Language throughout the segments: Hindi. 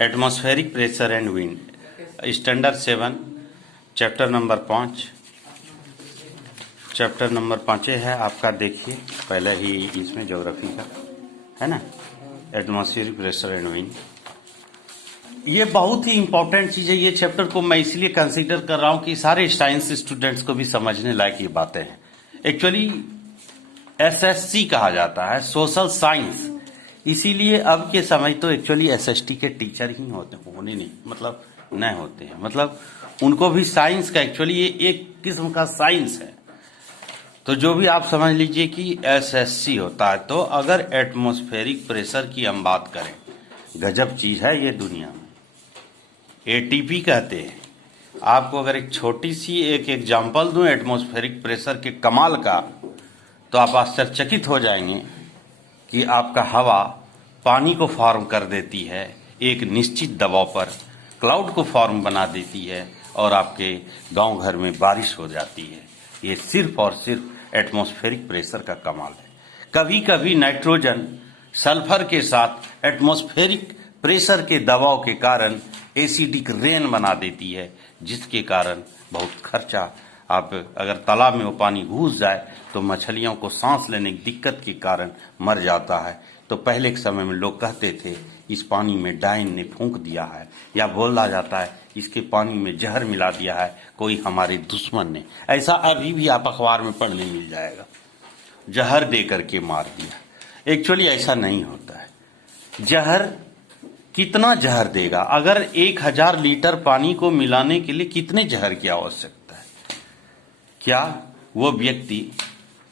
Atmospheric pressure and wind, standard 7, chapter number 5। Chapter number 5 है आपका। देखिए पहले ही इसमें ज्योग्राफी का है ना, एटमॉस्फेरिक प्रेशर एंड विंड। ये बहुत ही इंपॉर्टेंट चीज है। ये चैप्टर को मैं इसलिए कंसीडर कर रहा हूं कि सारे साइंस स्टूडेंट्स को भी समझने लायक ये बातें हैं। एक्चुअली एसएससी कहा जाता है, सोशल साइंस। इसीलिए अब के समय तो एक्चुअली एसएसटी के टीचर ही होने नहीं, मतलब नहीं होते हैं, मतलब उनको भी साइंस का, एक्चुअली ये एक किस्म का साइंस है। तो जो भी आप समझ लीजिए कि एसएससी होता है। तो अगर एटमॉस्फेरिक प्रेशर की हम बात करें, गजब चीज है ये दुनिया में। एटीपी कहते हैं। आपको अगर एक छोटी सी एक एग्जांपल दूं एटमॉस्फेरिक प्रेशर के कमाल का, तो आप आश्चर्यचकित हो जाएंगे कि आपका हवा पानी को फॉर्म कर देती है, एक निश्चित दबाव पर क्लाउड को फॉर्म बना देती है और आपके गांव घर में बारिश हो जाती है। ये सिर्फ और सिर्फ एटमॉस्फेरिक प्रेशर का कमाल है। कभी कभी नाइट्रोजन सल्फर के साथ एटमॉस्फेरिक प्रेशर के दबाव के कारण एसिडिक रेन बना देती है, जिसके कारण बहुत खर्चा, आप अगर तालाब में वो पानी घुस जाए तो मछलियों को सांस लेने की दिक्कत के कारण मर जाता है। तो पहले के समय में लोग कहते थे इस पानी में डायन ने फूंक दिया है, या बोला जाता है इसके पानी में जहर मिला दिया है कोई हमारे दुश्मन ने। ऐसा अभी भी आप अखबार में पढ़ने मिल जाएगा, जहर दे करके मार दिया। एक्चुअली ऐसा नहीं होता है। जहर कितना जहर देगा? अगर 1000 लीटर पानी को मिलाने के लिए कितने जहर की आवश्यकता है? क्या वो व्यक्ति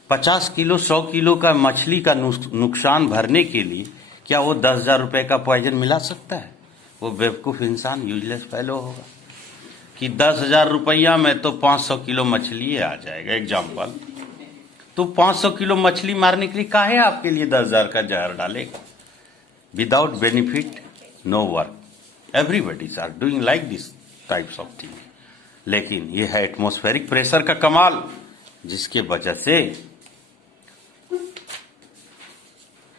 50 किलो 100 किलो का मछली का नुकसान भरने के लिए क्या वो 10,000 रुपए का पॉइजन मिला सकता है? वो बेवकूफ इंसान, यूजलेस फेलो होगा कि 10,000 रुपया में तो 500 किलो मछली आ जाएगा। एग्जाम्पल, तो 500 किलो मछली मारने के लिए काहे आपके लिए 10,000 का जहर डालेगा? Without benefit no work. Everybody's are doing like this types of thing. लेकिन ये है एटमॉस्फेरिक प्रेशर का कमाल, जिसके वजह से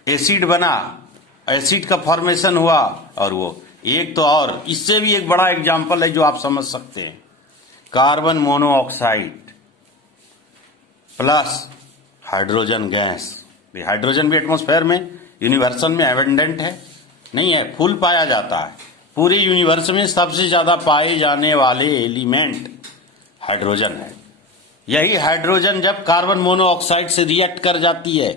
एसिड बना, एसिड का फॉर्मेशन हुआ। और वो एक तो और इससे भी एक बड़ा एग्जाम्पल है जो आप समझ सकते हैं, carbon monoxide plus hydrogen gas. Hydrogen भी एटमॉस्फेयर में, यूनिवर्सल में एबंडेंट है, नहीं है, फुल पाया जाता है। पूरे यूनिवर्स में सबसे ज्यादा पाए जाने वाले एलिमेंट हाइड्रोजन है। यही हाइड्रोजन जब कार्बन मोनोऑक्साइड से रिएक्ट कर जाती है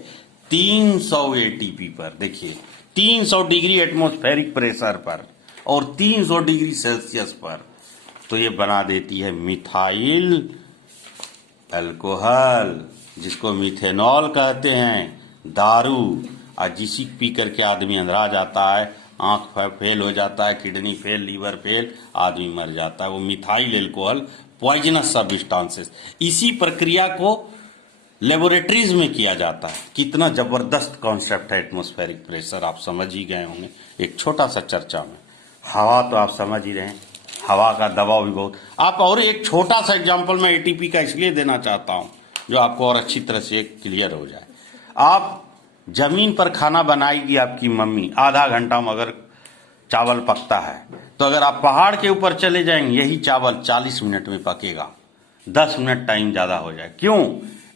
300 एटीपी पर, देखिए 300 डिग्री एटमॉस्फेरिक प्रेशर पर और 300 डिग्री सेल्सियस पर, तो ये बना देती है मिथाइल अल्कोहल, जिसको मिथेनॉल कहते हैं, दारू। और जिसी पी करके आदमी अंधरा जाता है, आंख फेल हो जाता है, किडनी फेल, लीवर फेल, आदमी मर जाता है। वो मिथाइल अल्कोहल पॉइजनस सब्सटेंसेस। इसी प्रक्रिया को लेबोरेटरीज में किया जाता है। कितना जबरदस्त कॉन्सेप्ट है एटमॉस्फेरिक प्रेशर, आप समझ ही गए होंगे एक छोटा सा चर्चा में। हवा तो आप समझ ही रहे हैं, हवा का दबाव भी बहुत। आप और एक छोटा सा एग्जाम्पल मैं एटीपी का इसलिए देना चाहता हूं जो आपको और अच्छी तरह से क्लियर हो जाए। आप जमीन पर खाना बनाएगी आपकी मम्मी, आधा घंटा में अगर चावल पकता है, तो अगर आप पहाड़ के ऊपर चले जाएंगे यही चावल 40 मिनट में पकेगा। 10 मिनट टाइम ज्यादा हो जाए। क्यों?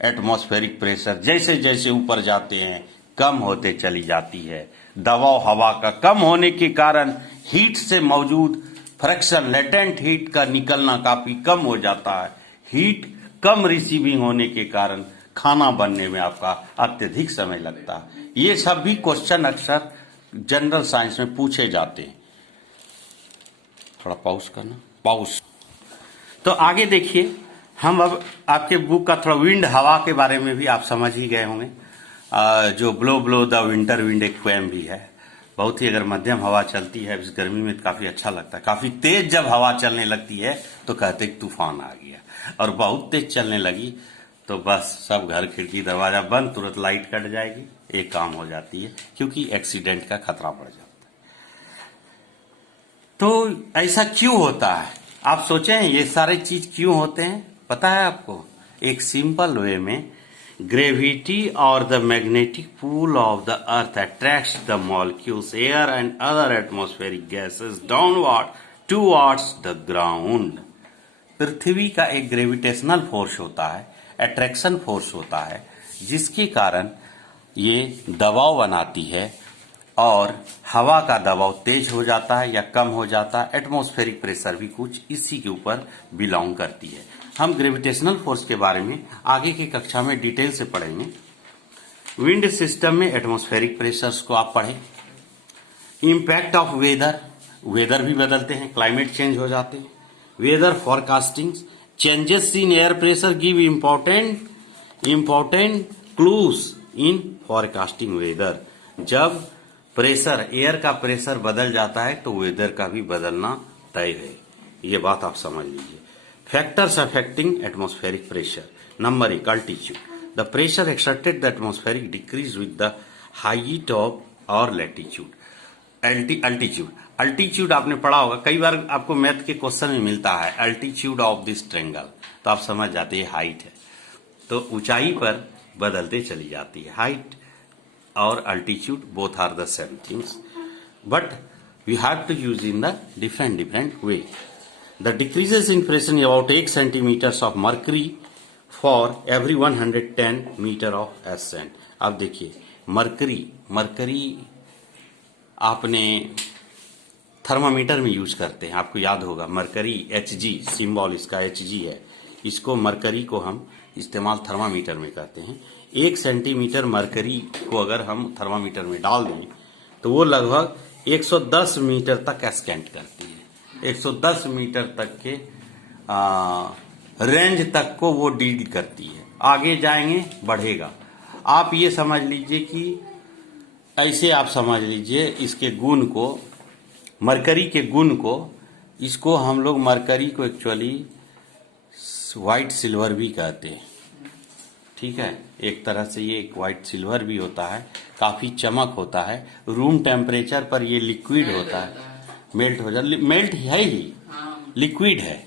एटमॉस्फेरिक प्रेशर जैसे जैसे ऊपर जाते हैं कम होते चली जाती है। दबाव हवा का कम होने के कारण हीट से मौजूद फ्रैक्शन, लेटेंट हीट का निकलना काफी कम हो जाता है। हीट कम रिसीविंग होने के कारण खाना बनने में आपका अत्यधिक समय लगता है। ये सब भी क्वेश्चन अक्सर जनरल साइंस में पूछे जाते हैं। थोड़ा पॉज करना, पॉज। तो आगे देखिए, हम अब आपके बुक का थोड़ा विंड, हवा के बारे में भी आप समझ ही गए होंगे। जो blow blow the winter wind एक पोएम भी है। बहुत ही अगर मध्यम हवा चलती है इस गर्मी में तो काफी अच्छा लगता है। काफी तेज जब हवा चलने लगती है तो कहते तूफान आ गया, और बहुत तेज चलने लगी तो बस सब घर खिड़की दरवाजा बंद, तुरंत लाइट कट जाएगी, एक काम हो जाती है, क्योंकि एक्सीडेंट का खतरा बढ़ जाता है। तो ऐसा क्यों होता है? आप सोचें ये सारे चीज क्यों होते हैं? पता है आपको? एक सिंपल वे में gravity or the magnetic pull of the earth attracts the molecules, air and other atmospheric gases downward towards the ground. पृथ्वी का एक ग्रेविटेशनल फोर्स होता है, अट्रैक्शन फोर्स होता है, जिसके कारण ये दबाव बनाती है और हवा का दबाव तेज हो जाता है या कम हो जाता है। एटमॉस्फेरिक प्रेशर भी कुछ इसी के ऊपर बिलोंग करती है। हम ग्रेविटेशनल फोर्स के बारे में आगे की कक्षा में डिटेल से पढ़ेंगे। विंड सिस्टम में एटमॉस्फेरिक प्रेशर्स को आप पढ़ें। इम्पैक्ट ऑफ वेदर, वेदर भी बदलते हैं, क्लाइमेट चेंज हो जाते हैं। Weather forecasting, changes in air pressure give important clues in forecasting weather. जब प्रेशर, एयर का प्रेशर बदल जाता है तो वेदर का भी बदलना तय है, ये बात आप समझ लीजिए। Factors affecting atmospheric pressure. Number 1, altitude. The pressure exerted the atmospheric decrease with the height of और लैटिट्यूड। अल्टीट्यूड आपने पढ़ा होगा, कई बार आपको मैथ के क्वेश्चन में मिलता है अल्टीट्यूड ऑफ दिस ट्रायंगल, तो आप समझ जाते हैं हाइट है, तो ऊंचाई पर बदलते चली जाती है। हाइट और altitude both are the same things, but we have to use in the different way. The decreases in pressure about 8 centimetres of mercury for every 110 metre of ascent. अब देखिए मर्करी आपने थर्मामीटर में यूज करते हैं, आपको याद होगा मरकरी, Hg सिंबल इसका Hg है, इसको मरकरी को हम इस्तेमाल थर्मामीटर में करते हैं। 1 सेंटीमीटर मरकरी को अगर हम थर्मामीटर में डाल दें तो वो लगभग 110 मीटर तक स्कैंट करती है। 110 मीटर तक के रेंज तक को वो डील करती है। आगे जाएंगे बढ़ेगा। आप ये समझ लीजिए कि ऐसे आप समझ लीजिए इसके गुण को, मरकरी के गुण को, इसको हम लोग मरकरी को एक्चुअली व्हाइट सिल्वर भी कहते हैं, ठीक है। एक तरह से ये एक व्हाइट सिल्वर भी होता है, काफी चमक होता है। रूम टेम्परेचर पर ये लिक्विड होता है, मेल्ट हो जाता, मेल्ट है ही, लिक्विड है।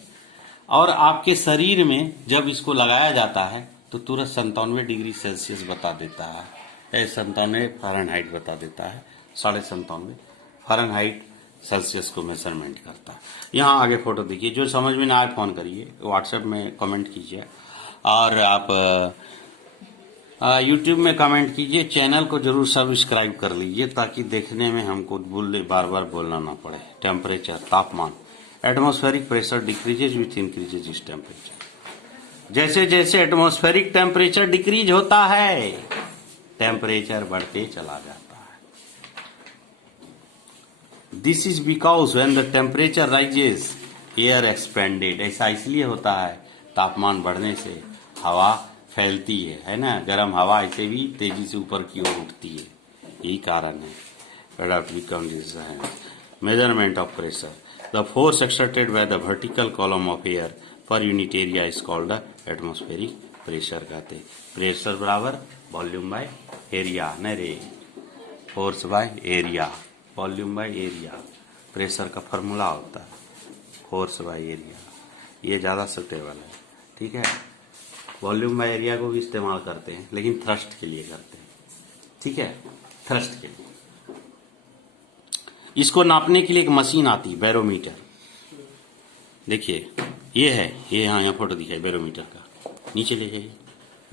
और आपके शरीर में जब इसको लगाया जाता है तो तुरंत 97 डिग्री सेल्सियस बता देता है, 97 फ़ारेनहाइट बता देता है, 97.5 फ़ारेनहाइट सेल्सियस को मेजरमेंट करता है। यहाँ आगे फोटो देखिए, जो समझ में ना आए फोन करिए, व्हाट्सएप में कमेंट कीजिए और आप यूट्यूब में कमेंट कीजिए। चैनल को जरूर सब्सक्राइब कर लीजिए ताकि देखने में हमको बार बार बोलना ना पड़े। टेम्परेचर, तापमान, atmospheric pressure decreases with increases इस टेम्परेचर। जैसे जैसे एटमॉस्फेरिक टेम्परेचर डिक्रीज होता है टेम्परेचर बढ़ते चला जाता है। This is because when the temperature rises air expanded. ऐसा इसलिए होता है, तापमान बढ़ने से हवा फैलती है ना, गर्म हवा ऐसे भी तेजी से ऊपर की ओर उठती है, यही कारण है। Measurement of pressure, the force exerted by the vertical column of air per unit area is called the atmospheric pressure कहते हैं। प्रेशर बराबर वॉल्यूम बाय एरिया, न रे, force by area, volume by area. Pressure का फॉर्मूला होता है फोर्स बाय एरिया, ये ज्यादा सुटेबल है, ठीक है। वॉल्यूम बाय एरिया को भी इस्तेमाल करते हैं लेकिन थ्रस्ट के लिए करते हैं, ठीक है, थ्रस्ट के लिए। इसको नापने के लिए एक मशीन आती है, बैरोमीटर। देखिए ये है, ये यहाँ फोटो दिखाई बैरोमीटर का, नीचे ले जाइए,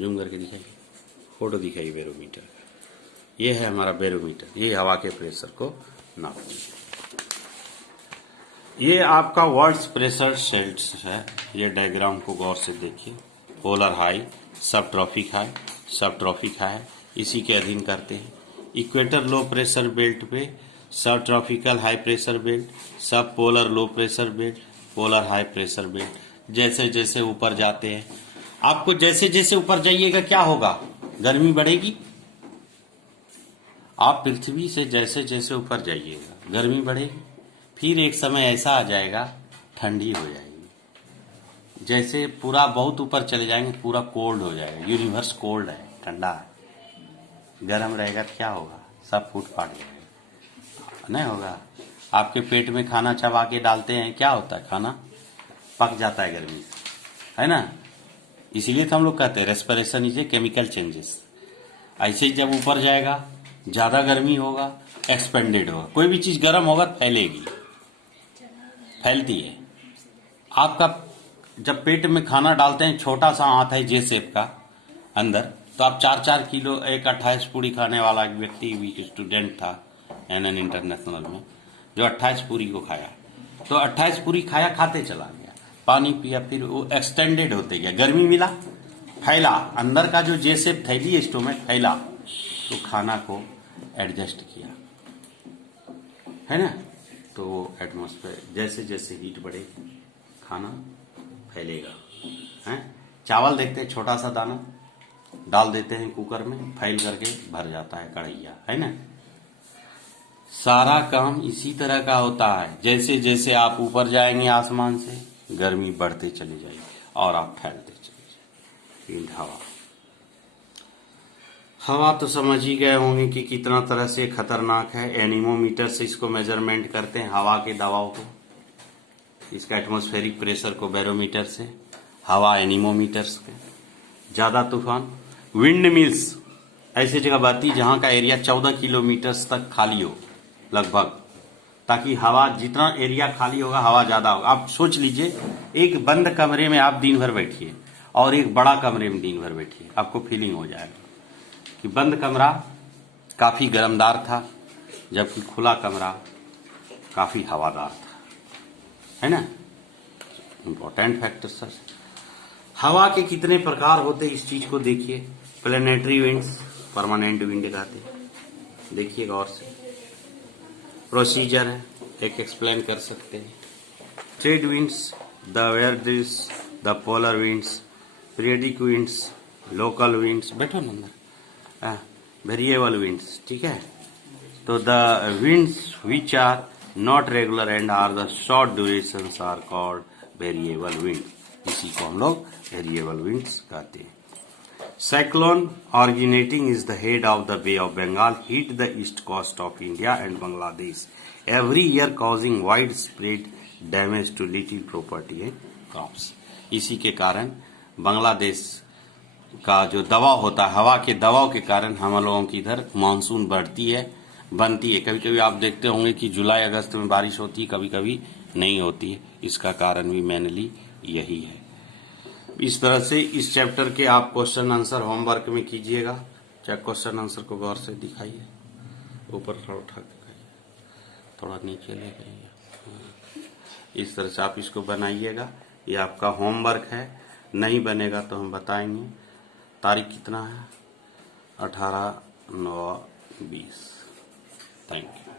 जूम करके दिखाइए, फोटो दिखाइए बैरोमीटर का। ये है हमारा बैरोमीटर, ये हवा के प्रेशर को नापती है। ये आपका वर्ड्स प्रेशर शेल्ड्स है। ये डायग्राम को गौर से देखिए। पोलर हाई, सब ट्रॉपिक हाई, सब ट्रॉपिक हाई इसी के अधीन करते हैं। इक्वेटर लो प्रेशर बेल्ट पे सब ट्रॉपिकल हाई प्रेशर बेल्ट, सब polar low pressure belt, polar high pressure belt. जैसे जैसे ऊपर जाते हैं, आपको जैसे जैसे ऊपर जाइएगा क्या होगा, गर्मी बढ़ेगी। आप पृथ्वी से जैसे जैसे ऊपर जाइएगा गर्मी बढ़ेगी, फिर एक समय ऐसा आ जाएगा ठंडी हो जाएगी। जैसे पूरा बहुत ऊपर चले जाएंगे पूरा कोल्ड हो जाएगा, यूनिवर्स कोल्ड है, ठंडा है। गर्म रहेगा तो क्या होगा, सब फूट फाट जाएगा, नहीं होगा। आपके पेट में खाना चबा के डालते हैं, क्या होता है, खाना पक जाता है गर्मी से, है ना। इसीलिए तो हम लोग कहते हैं respiration is a chemical changes. ऐसे ही जब ऊपर जाएगा ज़्यादा गर्मी होगा, एक्सपेंडेड होगा, कोई भी चीज़ गर्म होगा फैलेगी, फैलती है। आपका जब पेट में खाना डालते हैं, छोटा सा हाथ है जे शेप का अंदर, तो आप 4-4 किलो, एक 28 पूरी खाने वाला एक व्यक्ति भी स्टूडेंट था NN इंटरनेशनल में, जो 28 पूरी को खाया, तो 28 पूरी खाया, खाते चला गया, पानी पिया, फिर वो एक्सटेंडेड होते गया, गर्मी मिला, फैला, अंदर का जो जे शेप थैली स्टोमक फैला, तो खाना को एडजस्ट किया, है ना। तो वो एटमॉस्फेयर जैसे जैसे हीट बढ़ेगी खाना फैलेगा, हैं। चावल देखते हैं, छोटा सा दाना डाल देते हैं कुकर में, फैल करके भर जाता है कढ़ैया, है ना। सारा काम इसी तरह का होता है। जैसे जैसे आप ऊपर जाएंगे आसमान से, गर्मी बढ़ते चली जाएगी और आप फैलते चले जाएंगे। हवा, हवा तो समझ ही गए होंगे कि कितना तरह से खतरनाक है। एनीमोमीटर से इसको मेजरमेंट करते हैं, हवा के दबाव को, इसका एटमॉस्फेरिक प्रेशर को बैरोमीटर से, हवा एनीमोमीटर से। ज़्यादा तूफान, विंड मिल्स, ऐसी जगह बहती जहाँ का एरिया 14 किलोमीटर तक खाली हो लगभग, ताकि हवा, जितना एरिया खाली होगा हवा ज़्यादा होगा। आप सोच लीजिए, एक बंद कमरे में आप दिन भर बैठिए और एक बड़ा कमरे में दिन भर बैठिए, आपको फीलिंग हो जाएगा कि बंद कमरा काफ़ी गर्मदार था, जबकि खुला कमरा काफ़ी हवादार था, है ना। Important factor sir. हवा के कितने प्रकार होते इस चीज को देखिए। प्लेनेटरी विंड्स, परमानेंट विंड कहते हैं, देखिए गौर से। प्रोसीजर है, एक एक्सप्लेन कर सकते हैं। Trade winds, the westerlies, the polar winds, periodic winds, local winds, बैठो ना अंदर, वेरिएबल विंड्स, ठीक है। तो the winds which are not regular and are the short durations are called variable wind, इसी को हम लोग वेरिएबल विंड्स कहते हैं। Cyclone originating is the head of the Bay of Bengal hit the east coast of India and Bangladesh every year causing widespread damage to little property and crops। इसी के कारण बांग्लादेश का जो दबाव होता है, हवा के दबाव के कारण हम लोगों की इधर मानसून बढ़ती है, बनती है। कभी कभी आप देखते होंगे कि जुलाई अगस्त में बारिश होती है, कभी कभी नहीं होती है। इसका कारण भी मेनली यही है। इस तरह से इस चैप्टर के आप क्वेश्चन आंसर होमवर्क में कीजिएगा। चाहे क्वेश्चन आंसर को गौर से दिखाइए, ऊपर थोड़ा उठा दिखाइए, थोड़ा नीचे ले जाइए, इस तरह से आप इसको बनाइएगा। ये आपका होमवर्क है, नहीं बनेगा तो हम बताएंगे। तारीख कितना है? 18/9/20। Thank you.